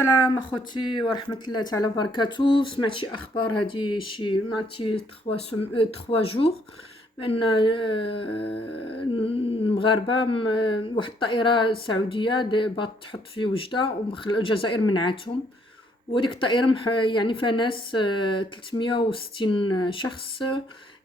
السلام اخوتي ورحمه الله تعالى وبركاته. سمعت شي اخبار هادي شي ماتي 3 جوغ بان المغاربه واحد الطائره سعوديه بات تحط في وجده والجزائر منعتهم، وديك الطائره يعني فيها ناس 360 شخص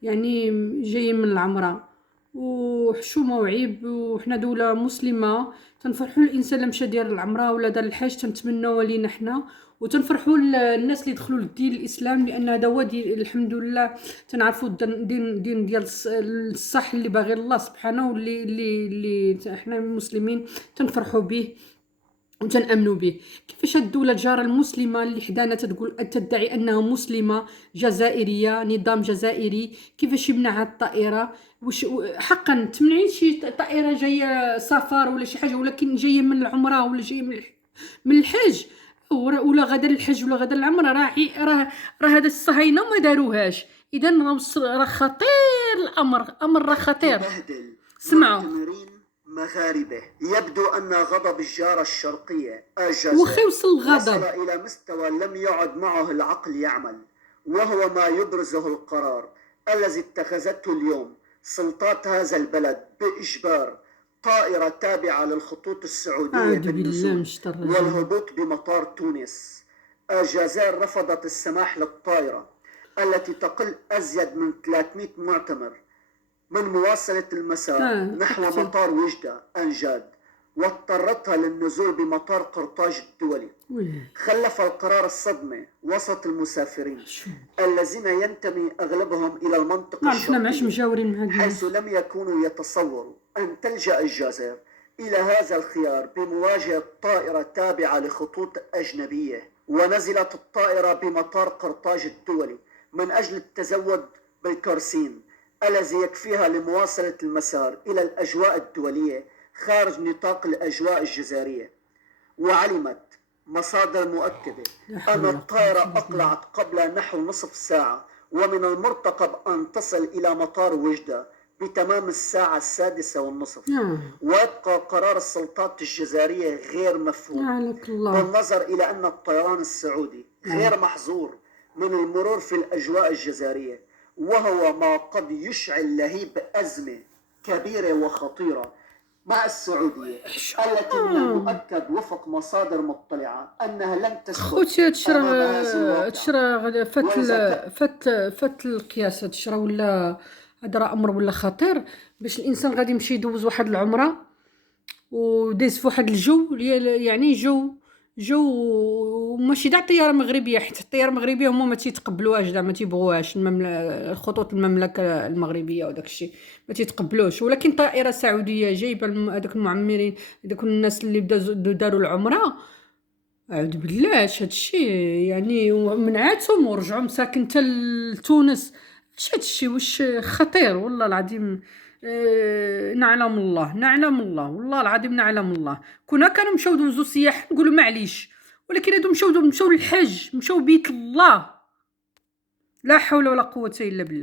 يعني جايين من العمره وحشومه وعيب، وحنا دوله مسلمه تنفرحوا الانسان اللي مشى ديال العمره ولا دار الحج، تنتمنوا لينا حنا وتنفرحوا الناس اللي دخلوا للدين الاسلام، لان هذا هو دين الحمد لله. تنعرفوا الدين ديال الصح اللي باغي الله سبحانه، واللي احنا المسلمين تنفرحوا به وتنأمنوا به. كيفاش الدولة الجارة المسلمة اللي حدانا تدعي أنها مسلمة جزائرية نظام جزائري، كيفاش يمنع الطائرة؟ وش حقا تمنعين شي طائرة جاية سفر ولا شي حاجة، ولكن جاية من العمرة ولا جاية من الحج ولا غدا الحج ولا غدا العمرة، راه هذا الصهاينة وما داروهاش. إذا راه خطير الأمر، راه خطير. سمعوا مغاربه. يبدو أن غضب الجارة الشرقية الجزائر وصل إلى مستوى لم يعد معه العقل يعمل، وهو ما يبرزه القرار الذي اتخذته اليوم سلطات هذا البلد بإجبار طائرة تابعة للخطوط السعودية بالنزول والهبوط بمطار تونس. الجزائر رفضت السماح للطائرة التي تقل أزيد من 300 معتمر من مواصلة المسار نحو مطار وجدة أنجاد، واضطرتها للنزول بمطار قرطاج الدولي. خلف القرار الصدمة وسط المسافرين الذين ينتمي أغلبهم إلى المنطقة الشرقية، حيث لم يكونوا يتصوروا أن تلجأ الجزائر إلى هذا الخيار بمواجهة طائرة تابعة لخطوط أجنبية. ونزلت الطائرة بمطار قرطاج الدولي من أجل التزود بالكرسين الذي يكفيها لمواصلة المسار إلى الأجواء الدولية خارج نطاق الأجواء الجزائرية. وعلمت مصادر مؤكدة أن الطائرة أقلعت قبل نحو نصف ساعة، ومن المرتقب أن تصل إلى مطار وجدة بتمام الساعة 6:30. ويبقى قرار السلطات الجزائرية غير مفهوم، بالنظر إلى أن الطيران السعودي غير محظور من المرور في الأجواء الجزائرية، وهو ما قد يشعل لهيب أزمة كبيرة وخطيرة مع السعودية، التي من المؤكد وفق مصادر مطلعة أنها لن تسكت. خوتي تشرى فت القياس، تشرى ولا هذا راه أمر ولا خطير، باش الإنسان غادي يمشي يدوز واحد العمرة وديز في واحد الجو، يعني جو ماشي داع طياره مغربيه، حتى الطياره المغربيه هما ما تيتقبلوهاش، ما تيبغوهاش خطوط المملكه المغربيه وداك الشيء ما تيتقبلوش. ولكن طائره سعوديه جايبه هذوك المعمرين، هذوك الناس اللي داروا العمره، اعوذ بالله هاد الشيء يعني منعاتهم ورجعوا مساكن حتى لتونس. هاد الشيء واش خطير والله العظيم. نعلم الله والله العظيم نعلم الله. كانوا مشاو دوزو سياح نقولوا معليش، ولكن هادو مشاو للحج، مشاو بيت الله، لا حول ولا قوة الا بالله.